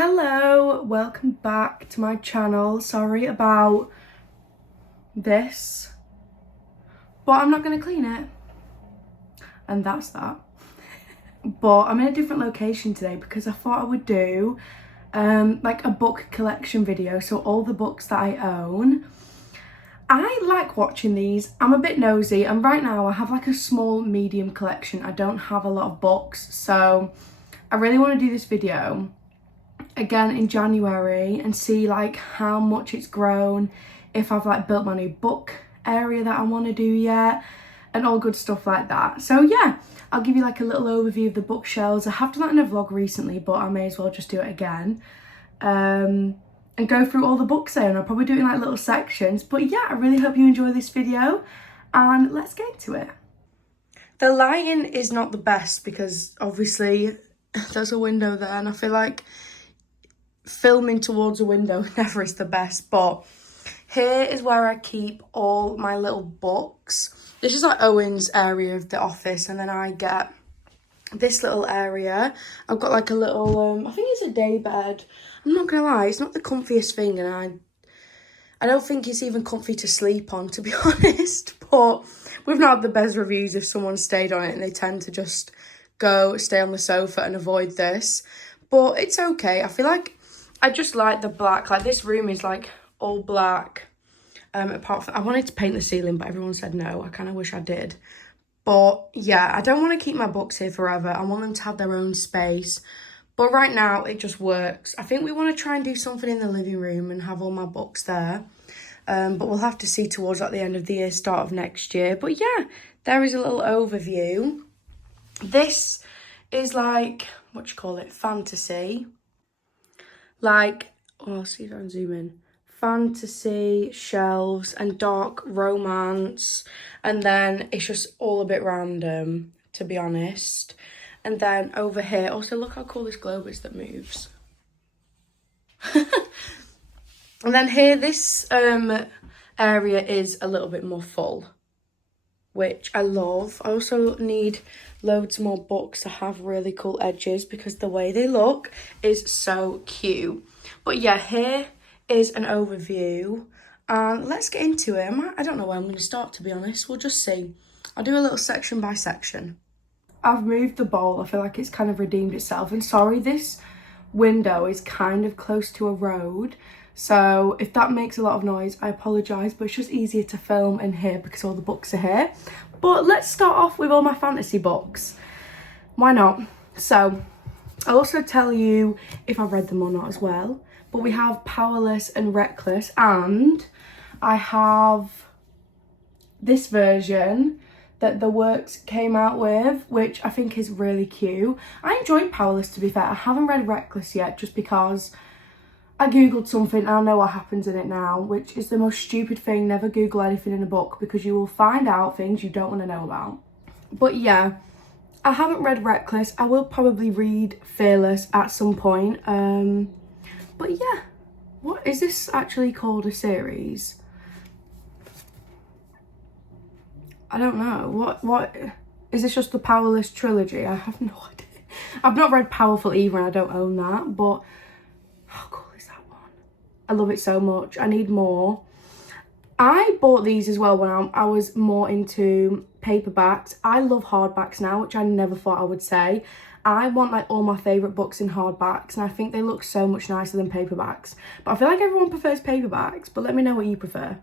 Hello, welcome back to my channel. Sorry about this, but I'm not going to clean it, and that's that. But I'm in a different location today because I thought I would do like a book collection video, so all the books that I own. I like watching these. I'm a bit nosy, and right now I have like a small medium collection. I don't have a lot of books, so I really want to do this video again in January and see like how much it's grown, if I've like built my new book area that I want to do yet, and all good stuff like that. So yeah, I'll give you like a little overview of the bookshelves. I have done that in a vlog recently, but I may as well just do it again and go through all the books there, and I'll probably do it in like little sections. But yeah, I really hope you enjoy this video, and let's get into it. The lighting is not the best because obviously there's a window there, and I feel like filming towards a window never is the best. But here is where I keep all my little books. This is like Owen's area of the office, and then I get this little area. I've got like a little I think it's a day bed. I'm not gonna lie, it's not the comfiest thing, and I don't think it's even comfy to sleep on, to be honest. But we've not had the best reviews if someone stayed on it, and they tend to just stay on the sofa and avoid this. But it's okay. I feel like I just like the black. Like this room is like all black. Apart from, I wanted to paint the ceiling, but everyone said no. I kind of wish I did. But yeah, I don't want to keep my books here forever. I want them to have their own space. But right now, it just works. I think we want to try and do something in the living room and have all my books there. But we'll have to see towards like the end of the year, start of next year. But yeah, there is a little overview. This is like, what do you call it? Fantasy. Like, oh, I'll see if I can zoom in. Fantasy, shelves, and dark romance. And then it's just all a bit random, to be honest. And then over here, also look how cool this globe is that moves. And then here, this area is a little bit more full, which I love. I also need loads more books to have really cool edges because the way they look is so cute. But yeah, here is an overview, and let's get into it. I don't know where I'm going to start, to be honest. We'll just see. I'll do a little section by section. I've moved the bowl. I feel like it's kind of redeemed itself. And sorry, this window is kind of close to a road, so if that makes a lot of noise, I apologise, but it's just easier to film in here because all the books are here. But let's start off with all my fantasy books. Why not? So I'll also tell you if I've read them or not as well. But we have Powerless and Reckless, and I have this version that The Works came out with, which I think is really cute. I enjoyed Powerless, to be fair. I haven't read Reckless yet just because I googled something and I know what happens in it now, which is the most stupid thing. Never Google anything in a book because you will find out things you don't want to know about. But yeah, I haven't read Reckless. I will probably read Fearless at some point. But yeah, what is this actually called, a series? I don't know. What is this, just the Powerless trilogy? I have no idea. I've not read Powerful either, and I don't own that, but how cool is that one? I love it so much. I need more. I bought these as well when I was more into paperbacks. I love hardbacks now, which I never thought I would say. I want like all my favourite books in hardbacks, and I think they look so much nicer than paperbacks. But I feel like everyone prefers paperbacks, but let me know what you prefer.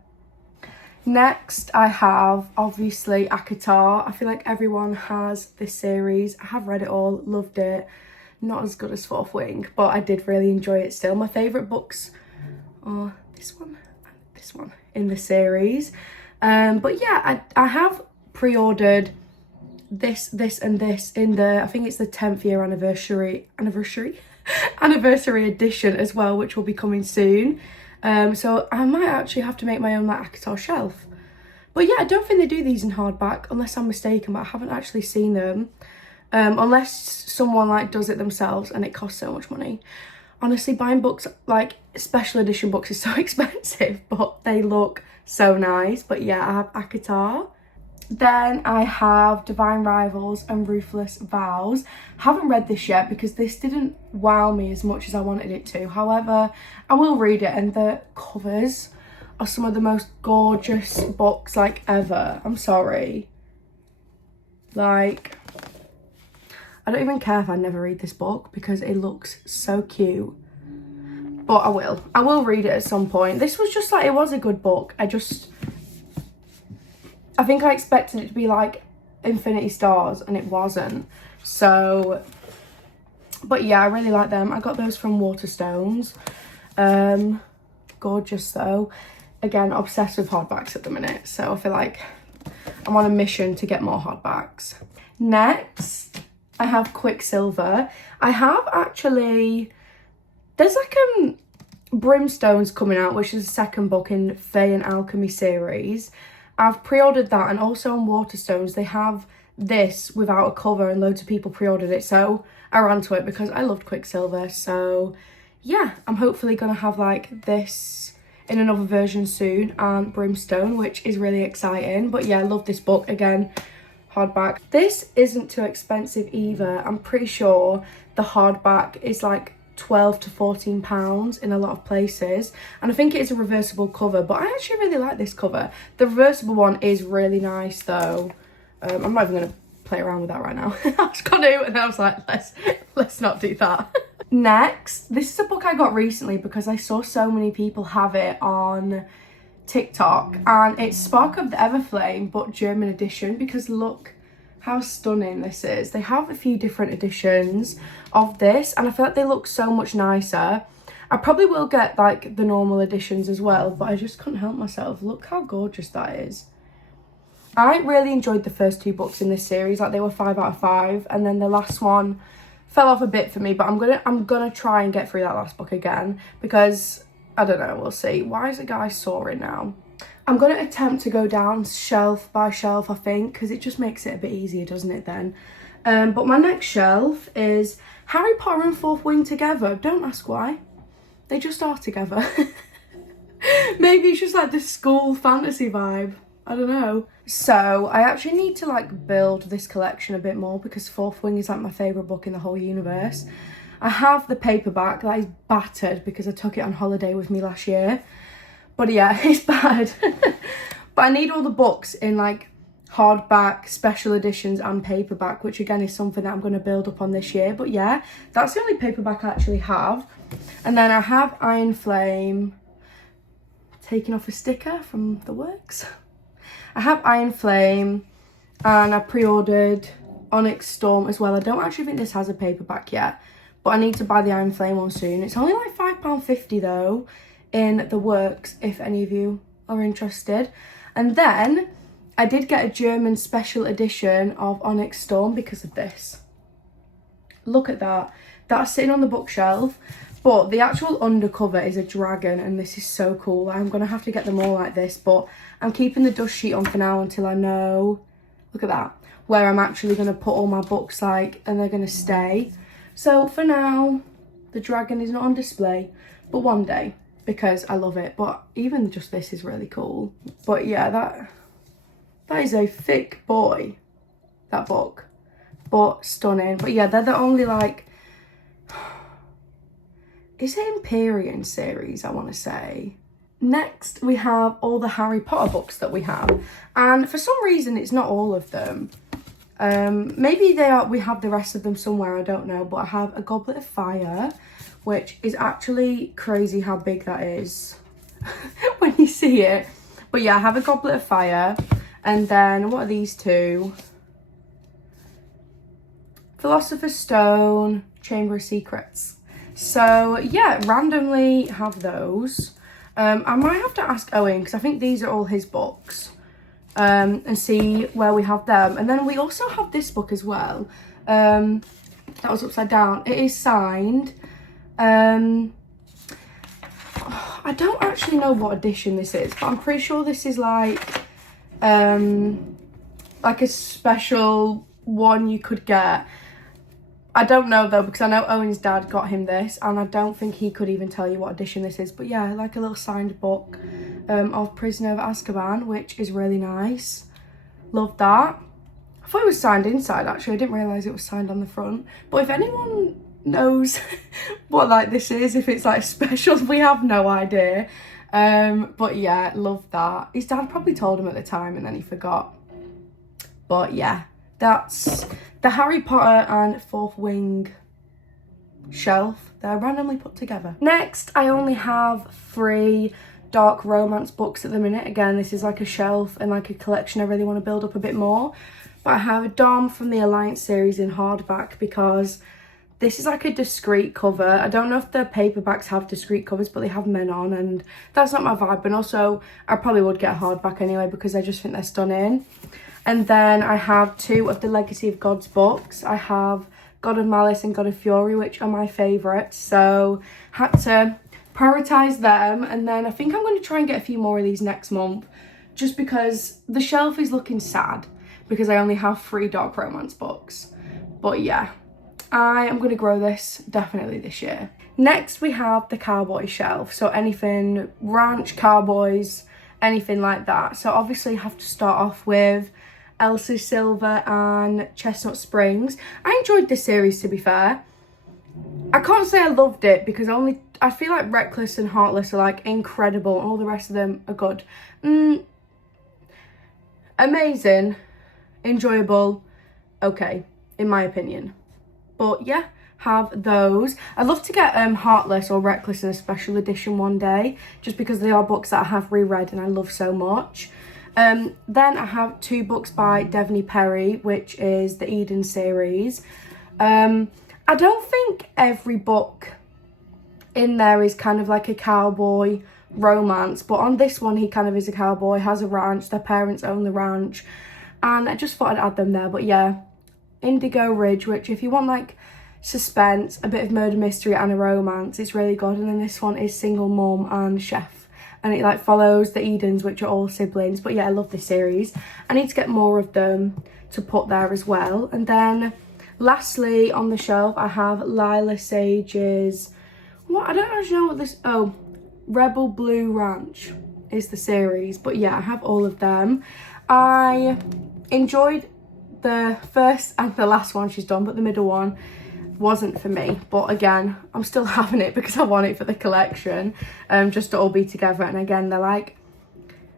Next, I have, obviously, ACOTAR. I feel like everyone has this series. I have read it all, loved it. Not as good as Fourth Wing, but I did really enjoy it still. My favourite books are this one and this one in the series. But yeah, I have pre-ordered this and this in the, I think it's the 10th year anniversary edition as well, which will be coming soon. So I might actually have to make my own like ACOTAR shelf. But yeah, I don't think they do these in hardback unless I'm mistaken, but I haven't actually seen them. Unless someone like does it themselves, and it costs so much money. Honestly, buying books, like special edition books, is so expensive, but they look so nice. But yeah, I have ACOTAR. Then I have Divine Rivals and Ruthless Vows. Haven't read this yet because this didn't wow me as much as I wanted it to. However, I will read it, and the covers are some of the most gorgeous books like ever. I'm sorry. Like, I don't even care if I never read this book because it looks so cute. But I will read it at some point. This was just like, it was a good book. I think I expected it to be like Infinity Stars and it wasn't. So, but yeah, I really like them. I got those from Waterstones. Gorgeous though. Again, obsessed with hardbacks at the minute. So I feel like I'm on a mission to get more hardbacks. Next, I have Quicksilver. I have actually, there's like Brimstones coming out, which is the second book in Fae and Alchemy series. I've pre-ordered that, and also on Waterstones they have this without a cover, and loads of people pre-ordered it, so I ran to it because I loved Quicksilver. So yeah, I'm hopefully gonna have like this in another version soon, and Brimstone, which is really exciting. But yeah, I love this book. Again, hardback. This isn't too expensive either. I'm pretty sure the hardback is like £12 to £14 in a lot of places, and I think it is a reversible cover, but I actually really like this cover. The reversible one is really nice though. I'm not even going to play around with that right now. I was going to, and I was like, let's not do that. Next, this is a book I got recently because I saw so many people have it on TikTok, and it's Spark of the Everflame but German edition, because look how stunning this is. They have a few different editions of this, and I feel like they look so much nicer. I probably will get like the normal editions as well, but I just couldn't help myself. Look how gorgeous that is. I really enjoyed the first two books in this series. Like, they were 5 out of 5, and then the last one fell off a bit for me, but I'm gonna try and get through that last book again, because I don't know, we'll see. Why is the guy soaring now? I'm going to attempt to go down shelf by shelf, I think, because it just makes it a bit easier, doesn't it then? But my next shelf is Harry Potter and Fourth Wing together. Don't ask why. They just are together. Maybe it's just like the school fantasy vibe. I don't know. So I actually need to like build this collection a bit more, because Fourth Wing is like my favourite book in the whole universe. I have the paperback that is battered because I took it on holiday with me last year. But yeah, it's bad. But I need all the books in like hardback, special editions and paperback, which again is something that I'm going to build up on this year. But yeah, that's the only paperback I actually have. And then I have Iron Flame, taking off a sticker from the works. I have Iron Flame, and I pre-ordered Onyx Storm as well. I don't actually think this has a paperback yet, but I need to buy the Iron Flame one soon. It's only like £5.50 though in the works, if any of you are interested. And then I did get a German special edition of Onyx Storm because of this. Look at that. That's sitting on the bookshelf, but the actual undercover is a dragon, and this is so cool. I'm gonna have to get them all like this, but I'm keeping the dust sheet on for now until I know, look at that, where I'm actually gonna put all my books like, and they're gonna stay. So for now, the dragon is not on display, but one day, because I love it. But even just this is really cool. But yeah, that is a thick boy, that book, but stunning. But yeah, they're the only like, is it Empyrean series, I want to say. Next, we have all the Harry Potter books that we have, and for some reason it's not all of them. Maybe they are, we have the rest of them somewhere, I don't know. But I have A Goblet of Fire, which is actually crazy how big that is when you see it. But yeah, I have A Goblet of Fire, and then what are these two? Philosopher's Stone, Chamber of Secrets. So yeah, randomly have those. I might have to ask Owen, because I think these are all his books, and see where we have them. And then we also have this book as well. That was upside down. It is signed. I don't actually know what edition this is, but I'm pretty sure this is like a special one you could get. I don't know though, because I know Owen's dad got him this, and I don't think he could even tell you what edition this is. But yeah, like a little signed book of Prisoner of Azkaban, which is really nice. Love that. I thought it was signed inside, actually. I didn't realise it was signed on the front. But if anyone knows what like this is, if it's like special, we have no idea. But yeah, love that. His dad probably told him at the time and then he forgot. But yeah, that's the Harry Potter and Fourth Wing shelf. They're randomly put together. Next, I only have 3 dark romance books at the minute. Again, this is like a shelf and like a collection I really want to build up a bit more. But I have Dom from the Alliance series in hardback because this is like a discreet cover. I don't know if the paperbacks have discreet covers, but they have men on, and that's not my vibe. And also, I probably would get a hardback anyway because I just think they're stunning. And then I have 2 of the Legacy of Gods books. I have God of Malice and God of Fury, which are my favourites. So, had to prioritise them. And then I think I'm going to try and get a few more of these next month, just because the shelf is looking sad because I only have 3 dark romance books. But yeah, I am going to grow this definitely this year. Next, we have the cowboy shelf. So anything ranch, cowboys, anything like that. So obviously you have to start off with Elsa Silver and Chestnut Springs. I enjoyed this series, to be fair. I can't say I loved it because I feel like Reckless and Heartless are like incredible and all the rest of them are good. Amazing, enjoyable, okay, in my opinion. But yeah, have those. I'd love to get Heartless or Reckless in a special edition one day, just because they are books that I have reread and I love so much. Then I have 2 books by Devney Perry, which is the Eden series. I don't think every book in there is kind of like a cowboy romance, but on this one he kind of is a cowboy, has a ranch, their parents own the ranch, and I just thought I'd add them there. But yeah, Indigo Ridge, which if you want like suspense, a bit of murder mystery and a romance, it's really good. And then this one is Single Mom and Chef, and it like follows the Edens, which are all siblings. But yeah, I love this series. I need to get more of them to put there as well. And then lastly on the shelf I have Lila Sage's, I don't actually know what this, Rebel Blue Ranch is the series. But yeah, I have all of them. I enjoyed the first and the last one she's done, but the middle one wasn't for me. But again, I'm still having it because I want it for the collection, just to all be together. And again, they're like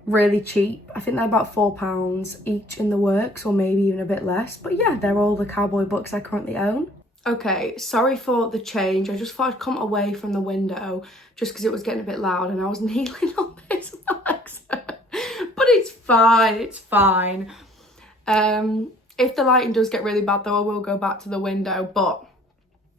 really cheap. I think they're about £4 each in the works, or maybe even a bit less. But yeah, they're all the cowboy books I currently own. Okay, sorry for the change. I just thought I'd come away from the window just because it was getting a bit loud and I was kneeling on this Alexa. But it's fine, it's fine. If the lighting does get really bad though, I will go back to the window. But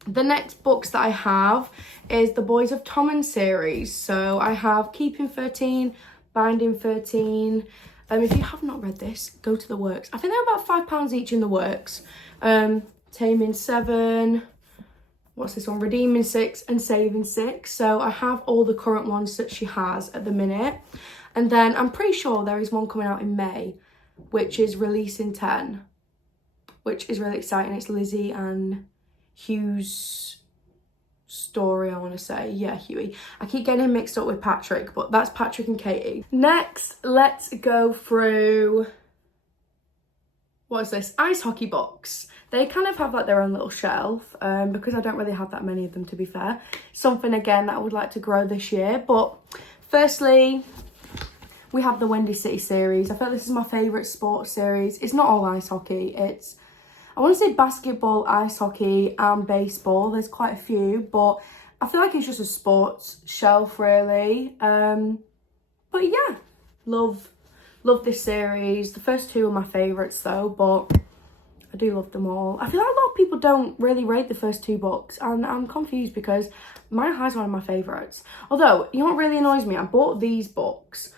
the next books that I have is the Boys of Tommen series. So I have Keeping 13, Binding 13. If you have not read this, go to the works. I think they're about £5 each in the works. Taming 7, what's this one? Redeeming 6 and Saving 6. So I have all the current ones that she has at the minute. And then I'm pretty sure there is one coming out in May, which is Releasing 10, which is really exciting. It's Lizzie and Hugh's story, I want to say. Yeah, Hughie. I keep getting him mixed up with Patrick, but that's Patrick and Katie. Next, let's go through, what is this? Ice hockey books. They kind of have like their own little shelf, because I don't really have that many of them, to be fair. Something again that I would like to grow this year. But firstly, we have the Windy City series. I feel like this is my favourite sports series. It's not all ice hockey. It's, I want to say basketball, ice hockey and baseball. There's quite a few, but I feel like it's just a sports shelf really. But yeah, love this series. The first 2 are my favourites though, but I do love them all. I feel like a lot of people don't really rate the first 2 books, and I'm confused because Mile High is one of my favourites. Although, you know what really annoys me? I bought these books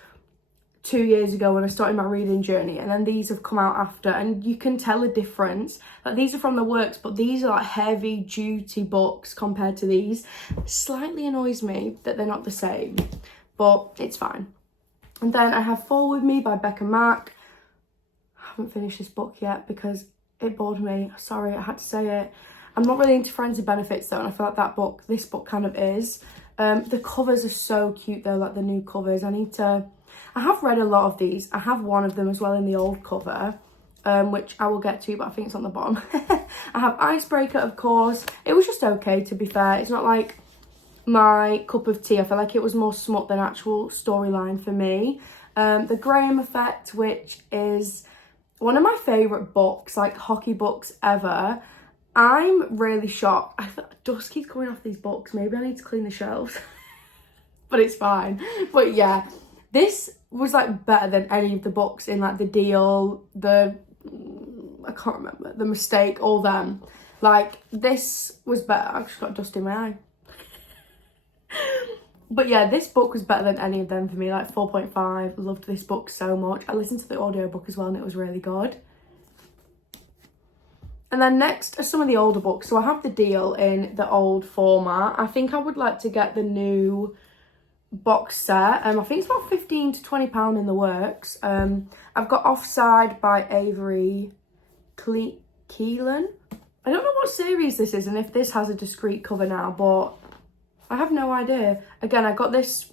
2 years ago when I started my reading journey, and then these have come out after, and you can tell a difference. Like, these are from the works, but these are like heavy duty books compared to these. It slightly annoys me that they're not the same, but it's fine. And then I have Fall With Me by Becca Mack. I haven't finished this book yet because it bored me. Sorry, I had to say it. I'm not really into Friends with Benefits though, and I feel like this book kind of is. The covers are so cute though, like the new covers. I have read a lot of these. I have one of them as well in the old cover. which I will get to, but I think it's on the bottom. I have Icebreaker, of course. It was just okay, to be fair. It's not like my cup of tea. I feel like it was more smut than actual storyline for me. The Graham Effect, which is one of my favourite books, like hockey books ever. I'm really shocked. I thought dust keeps coming off these books. Maybe I need to clean the shelves. But it's fine. But yeah, this was like better than any of the books in like The Deal, I can't remember, The Mistake, all them. Like, this was better. I've just got dust in my eye. But yeah, this book was better than any of them for me, like 4.5. Loved this book so much. I listened to the audiobook as well and it was really good. And then next are some of the older books. So I have The Deal in the old format. I think I would like to get the new box set. I think it's about £15 to £20 in the works. I've got Offside by Avery Keelan. I don't know what series this is and if this has a discreet cover now, but I have no idea. Again, I got this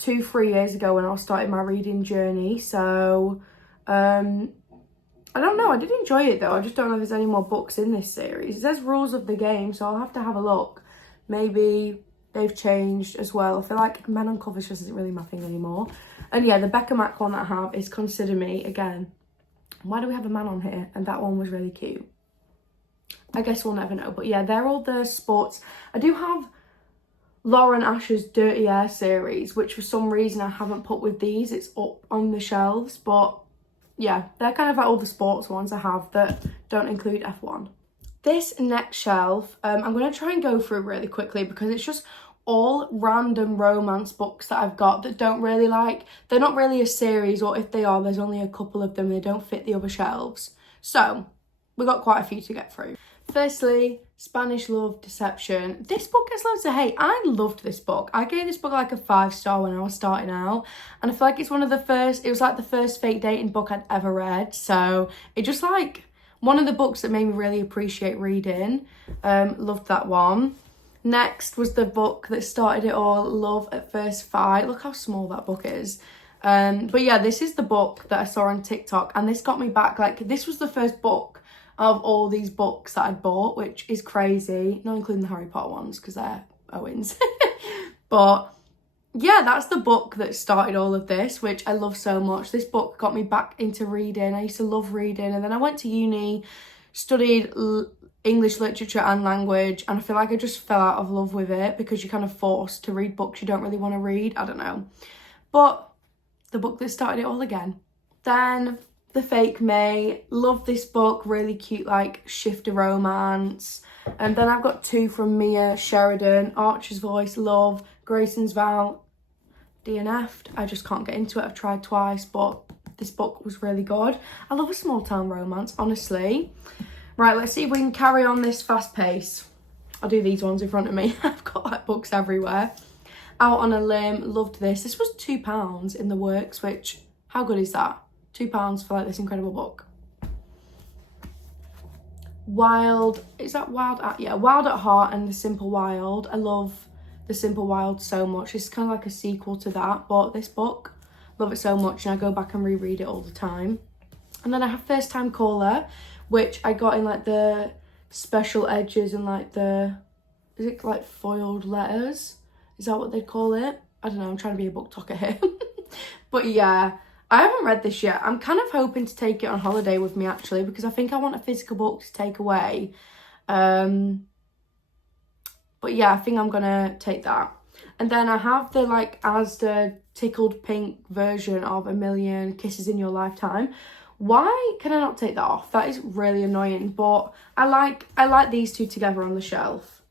2-3 years ago when I was starting my reading journey, so I don't know. I did enjoy it though. I just don't know if there's any more books in this series. It says Rules of the Game, so I'll have to have a look. Maybe they've changed as well. I feel like men on covers just isn't really my thing anymore. And yeah, the Becca Mac one that I have is Consider Me. Again, why do we have a man on here? And that one was really cute. I guess we'll never know. But yeah, they're all the sports. I do have Lauren Asher's Dirty Air series, which for some reason I haven't put with these. It's up on the shelves, but yeah, they're kind of like all the sports ones I have that don't include F1. This next shelf, I'm going to try and go through really quickly because it's just all random romance books that I've got that don't really like, they're not really a series, or if they are, there's only a couple of them. They don't fit the other shelves. So we got quite a few to get through. Firstly, Spanish Love Deception. This book gets loads of hate. I loved this book. I gave this book like a 5-star when I was starting out. And I feel like it's one of the first, it was like the first fake dating book I'd ever read. So it just like one of the books that made me really appreciate reading. Loved that one. Next was the book that started it all, Love at First Fight. Look how small that book is. But yeah, this is the book that I saw on TikTok. And this got me back. Like, this was the first book of all these books that I'd bought, which is crazy, not including the Harry Potter ones because they're Owen's. But yeah, that's the book that started all of this, which I love so much. This book got me back into reading. I used to love reading, and then I went to uni, studied English literature and language, and I feel like I just fell out of love with it because you're kind of forced to read books you don't really want to read. I don't know. But the book that started it all again. Then The Fake May. Love this book. Really cute, like, shifter romance. And then I've got two from Mia Sheridan. Archer's Voice, love. Grayson's Vow, DNF'd. I just can't get into it. I've tried twice, but this book was really good. I love a small town romance, honestly. Right, let's see if we can carry on this fast pace. I'll do these ones in front of me. I've got like books everywhere. Out on a Limb. Loved this. This was £2 in the works, which, how good is that? £2 for like this incredible book. Wild, is that Wild at? Yeah, Wild at Heart and The Simple Wild. I love The Simple Wild so much. It's kind of like a sequel to that, but this book, love it so much, and I go back and reread it all the time. And then I have First Time Caller, which I got in like the special edges and like the, is it like foiled letters? Is that what they'd call it? I don't know, I'm trying to be a book talker here. But yeah, I haven't read this yet. I'm kind of hoping to take it on holiday with me actually, because I think I want a physical book to take away. But yeah, I think I'm gonna take that. And then I have the like Asda tickled pink version of A Million Kisses in Your Lifetime. Why can I not take that off? That is really annoying, but I like these two together on the shelf.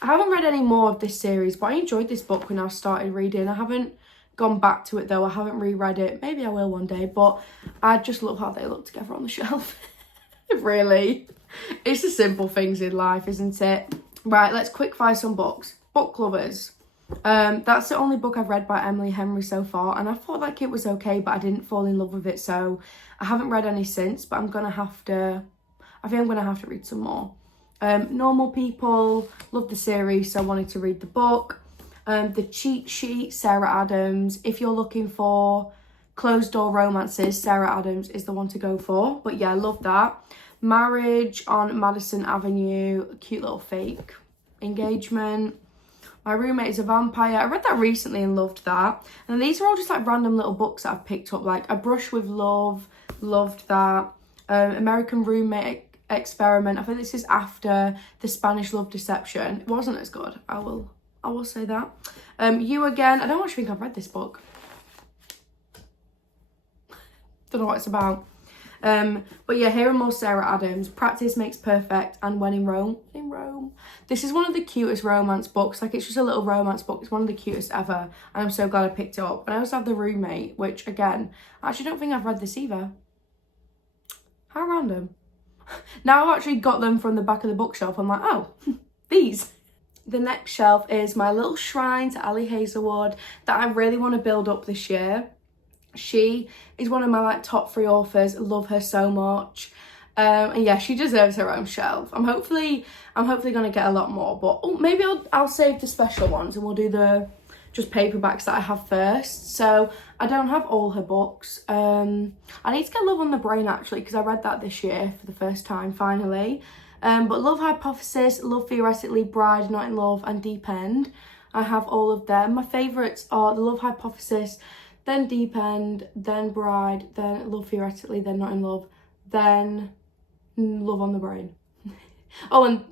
I haven't read any more of this series, but I enjoyed this book when I started reading. I haven't gone back to it though. I haven't reread it. Maybe I will one day, but I just love how they look together on the shelf. Really. It's the simple things in life, isn't it? Right, let's quick fire some books. Book Lovers. That's the only book I've read by Emily Henry so far, and I thought like it was okay, but I didn't fall in love with it, so I haven't read any since, but I think I'm gonna have to read some more. Normal People, love the series, so I wanted to read the book. The Cheat Sheet, Sarah Adams. If you're looking for Closed Door Romances, Sarah Adams is the one to go for. But yeah, I love that. Marriage on Madison Avenue, cute little fake engagement. My Roommate is a Vampire. I read that recently and loved that. And these are all just like random little books that I've picked up. Like A Brush with Love, loved that. American Roommate Experiment. I think this is after The Spanish Love Deception. It wasn't as good. I will say that. You Again. I don't actually think I've read this book. Don't know what it's about. But yeah, here are more Sarah Adams. Practice Makes Perfect and When in Rome. In Rome. This is one of the cutest romance books. Like, it's just a little romance book. It's one of the cutest ever. And I'm so glad I picked it up. And I also have The Roommate, which again, I actually don't think I've read this either. How random. Now I've actually got them from the back of the bookshelf. I'm like, oh, these. The next shelf is my little shrine to Ali Hazelwood that I really want to build up this year. She is one of my like top 3 authors. Love her so much. And yeah, she deserves her own shelf. I'm hopefully gonna get a lot more, but maybe I'll save the special ones and we'll do the just paperbacks that I have first. So I don't have all her books. I need to get Love on the Brain actually, because I read that this year for the first time finally. But Love Hypothesis, Love Theoretically, Bride, Not in Love, and Deep End. I have all of them. My favourites are the Love Hypothesis, then Deep End, then Bride, then Love Theoretically, then Not in Love, then Love on the Brain. Oh, and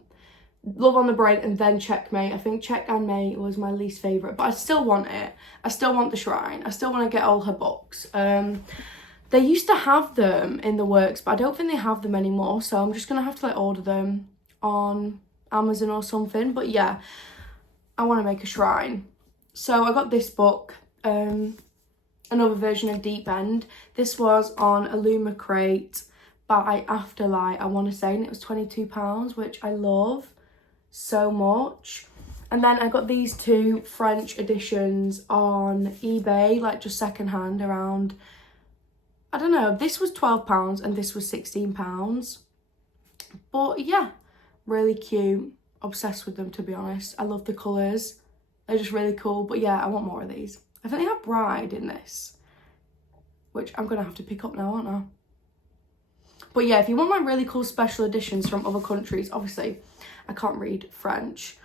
Love on the Brain and then Checkmate. I think Check and Mate was my least favourite, but I still want it. I still want the shrine. I still want to get all her books. They used to have them in the works, but I don't think they have them anymore, so I'm just going to have to like order them on Amazon or something. But yeah, I want to make a shrine. So I got this book, another version of Deep End. This was on Illuma Crate by Afterlight, I want to say, and it was £22, which I love so much. And then I got these 2 French editions on eBay, like just secondhand around, I don't know, this was £12 and this was £16. But yeah, really cute. Obsessed with them, to be honest. I love the colours. They're just really cool. But yeah, I want more of these. I think they have Bride in this, which I'm going to have to pick up now, aren't I? But yeah, if you want like really cool special editions from other countries, obviously I can't read French,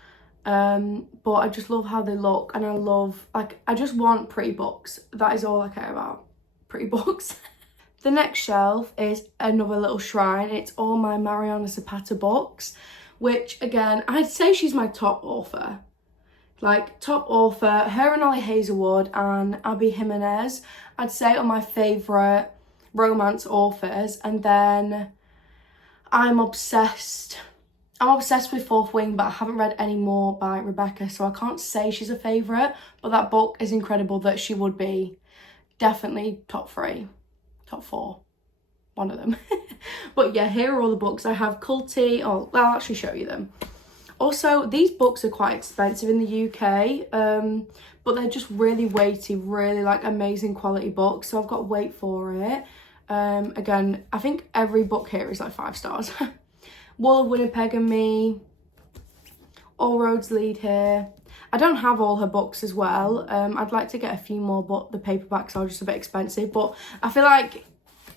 but I just love how they look, and I love, like, I just want pretty books. That is all I care about. Pretty books. The next shelf is another little shrine. It's all my Mariana Zapata books, which again, I'd say she's my top author. Like, top author, her and Ali Hazelwood and Abby Jimenez, I'd say are my favourite romance authors. And then I'm obsessed with Fourth Wing, but I haven't read any more by Rebecca, so I can't say she's a favourite, but that book is incredible that she would be definitely top 3, top 4, one of them. But yeah, here are all the books. I have Culty. Oh, well, I'll actually show you them. Also, these books are quite expensive in the UK, but they're just really weighty, really like amazing quality books, so I've got to wait for it. Again, I think every book here is like 5 stars. Wall of Winnipeg and Me, All Roads Lead Here. I don't have all her books as well. I'd like to get a few more, but the paperbacks are just a bit expensive, but I feel like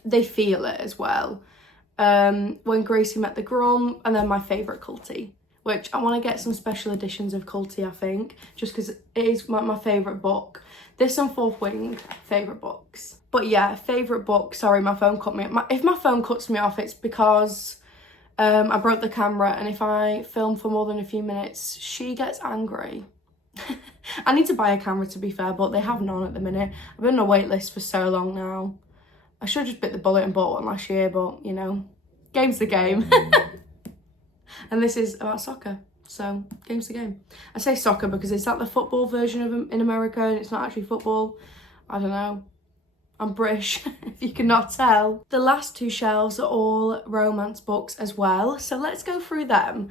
they feel it as well. When Gracie Met the Grum, and then my favourite, Culty, which I want to get some special editions of Culty, I think, just because it is my favourite book. This and Fourth Wing, favourite books. But yeah, favourite book. Sorry, my phone cut me. If my phone cuts me off, it's because I broke the camera, and if I film for more than a few minutes, she gets angry. I need to buy a camera, to be fair, but they have none at the minute. I've been on a wait list for so long now. I should have just bit the bullet and bought one last year, but, you know, game's the game. And this is about soccer, so game's the game. I say soccer because it's like the football version of in America, and it's not actually football. I don't know. I'm British, if you cannot tell. The last 2 shelves are all romance books as well, so let's go through them.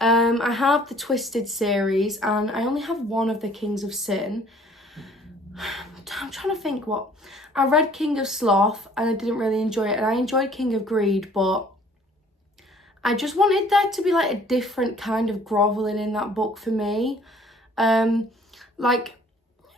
I have the Twisted series, and I only have one of the Kings of Sin. I'm trying to think what... I read King of Sloth, and I didn't really enjoy it, and I enjoyed King of Greed, but I just wanted there to be like a different kind of grovelling in that book for me. Like,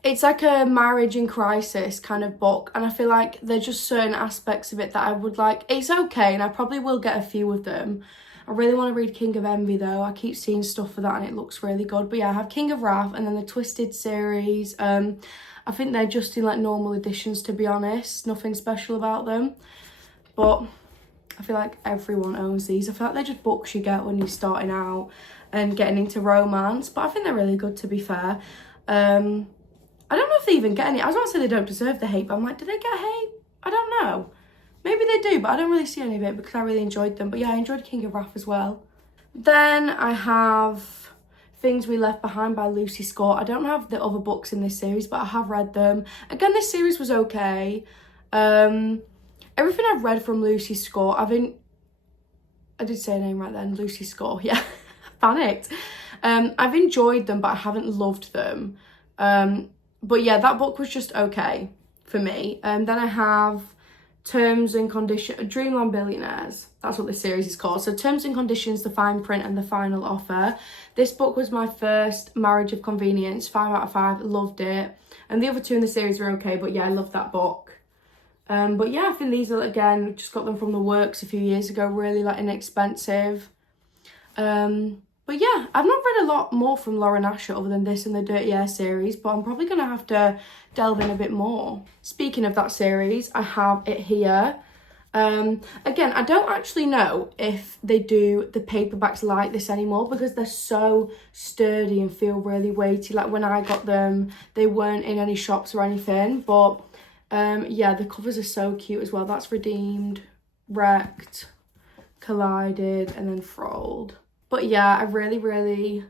It's like a marriage in crisis kind of book, and I feel like there's just certain aspects of it that I would like. It's okay, and I probably will get a few of them. I really want to read King of Envy though. I keep seeing stuff for that and it looks really good. But yeah, I have King of Wrath and then the Twisted series. I think they're just in like normal editions, to be honest. Nothing special about them. But I feel like everyone owns these. I feel like they're just books you get when you're starting out and getting into romance. But I think they're really good, to be fair. I don't know if they even get any. I was about to say they don't deserve the hate, but I'm like, do they get hate? I don't know. Maybe they do, but I don't really see any of it because I really enjoyed them. But yeah, I enjoyed King of Wrath as well. Then I have Things We Left Behind by Lucy Scott. I don't have the other books in this series, but I have read them. Again, this series was okay. Everything I've read from Lucy Scott, I did say her name right then, Lucy Scott, yeah. Panicked. I've enjoyed them, but I haven't loved them. But yeah, that book was just okay for me. Then I have Terms and Conditions, Dreamland Billionaires. That's what this series is called. So Terms and Conditions, The Fine Print and The Final Offer. This book was my first Marriage of Convenience, 5 out of 5, loved it. And the other two in the series were okay, but yeah, I loved that book. But yeah, I think these are, again, just got them from the works a few years ago, really like inexpensive. But yeah, I've not read a lot more from Lauren Asher other than this and the Dirty Air series, but I'm probably going to have to delve in a bit more. Speaking of that series, I have it here. Again, I don't actually know if they do the paperbacks like this anymore because they're so sturdy and feel really weighty. Like when I got them, they weren't in any shops or anything, but yeah, the covers are so cute as well. That's Redeemed, Wrecked, Collided, and then Frolled. But yeah, I really, really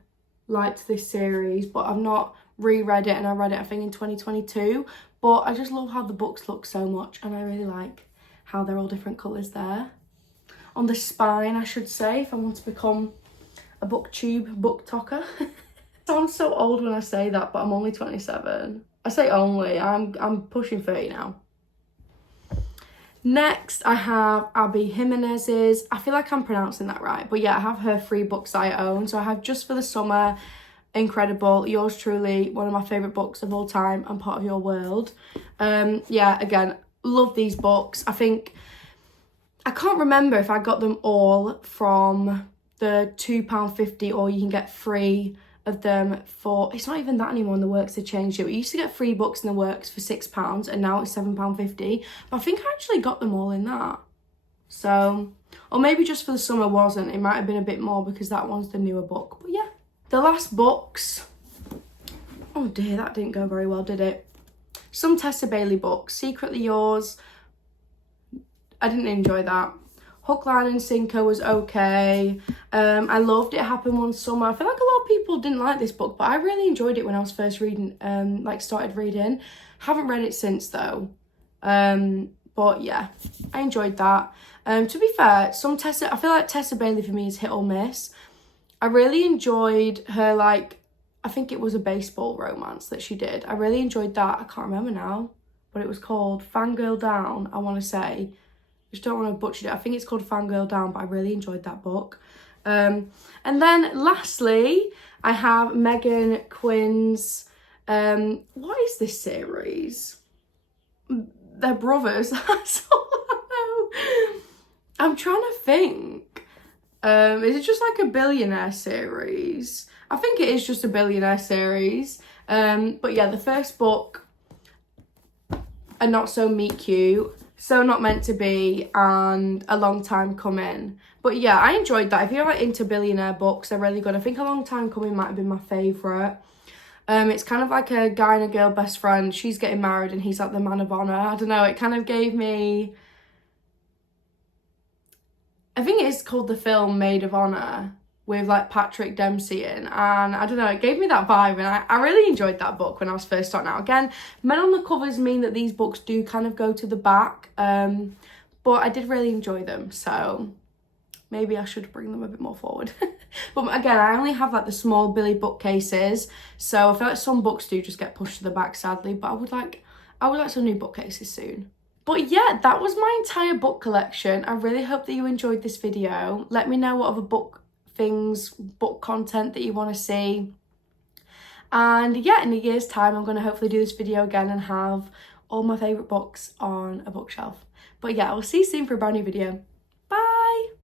liked this series, but I've not reread it, and I read it, I think, in 2022. But I just love how the books look so much, and I really like how they're all different colours there. On the spine, I should say, if I want to become a booktube book talker. Sounds so old when I say that, but I'm only 27. I say only, I'm pushing 30 now. Next, I have Abby Jimenez's, I feel like I'm pronouncing that right, but yeah, I have her 3 books I own. So I have Just for the Summer, incredible, Yours Truly, one of my favourite books of all time, and Part of Your World. Yeah, again, love these books. I think, I can't remember if I got them all from the £2.50 or you can get 3 of them for, it's not even that anymore in the works, they changed it. We used to get 3 books in the works for £6 and now it's £7.50, but I think I actually got them all in that. So, or maybe Just for the Summer wasn't, it might have been a bit more because that one's the newer book. But yeah, the last books, oh dear, that didn't go very well, did it? Some Tessa Bailey books. Secretly Yours, I didn't enjoy that. Hook, Line and Sinker was okay. I loved It Happened One Summer. I feel like a lot of people didn't like this book, but I really enjoyed it when I was first reading, started reading. Haven't read it since though. But yeah, I enjoyed that. To be fair, I feel like Tessa Bailey for me is hit or miss. I really enjoyed her, I think it was a baseball romance that she did. I really enjoyed that. I can't remember now, but it was called Fangirl Down, I want to say. Just don't want to butcher it. I think it's called Fangirl Down, but I really enjoyed that book. And then lastly, I have Megan Quinn's, what is this series? They're brothers, that's all I know. I'm trying to think. Is it just like a billionaire series? I think it is just a billionaire series. But yeah, the first book, A Not So Meet Cute, So Not Meant to Be, and A Long Time Coming. But yeah, I enjoyed that. If you're like into billionaire books, they're really good. I think A Long Time Coming might have been my favourite. It's kind of like a guy and a girl best friend. She's getting married and he's like the man of honour. I don't know, it kind of gave me, I think it's called the film Maid of Honour with like Patrick Dempsey in, and I don't know, it gave me that vibe, and I really enjoyed that book when I was first starting out. Again, men on the covers mean that these books do kind of go to the back, but I did really enjoy them, so maybe I should bring them a bit more forward. But again, I only have like the small Billy bookcases, so I feel like some books do just get pushed to the back, sadly, but I would like some new bookcases soon. But yeah, that was my entire book collection. I really hope that you enjoyed this video. Let me know what other book content that you want to see. And yeah, in a year's time, I'm going to hopefully do this video again and have all my favourite books on a bookshelf. But yeah, I'll see you soon for a brand new video.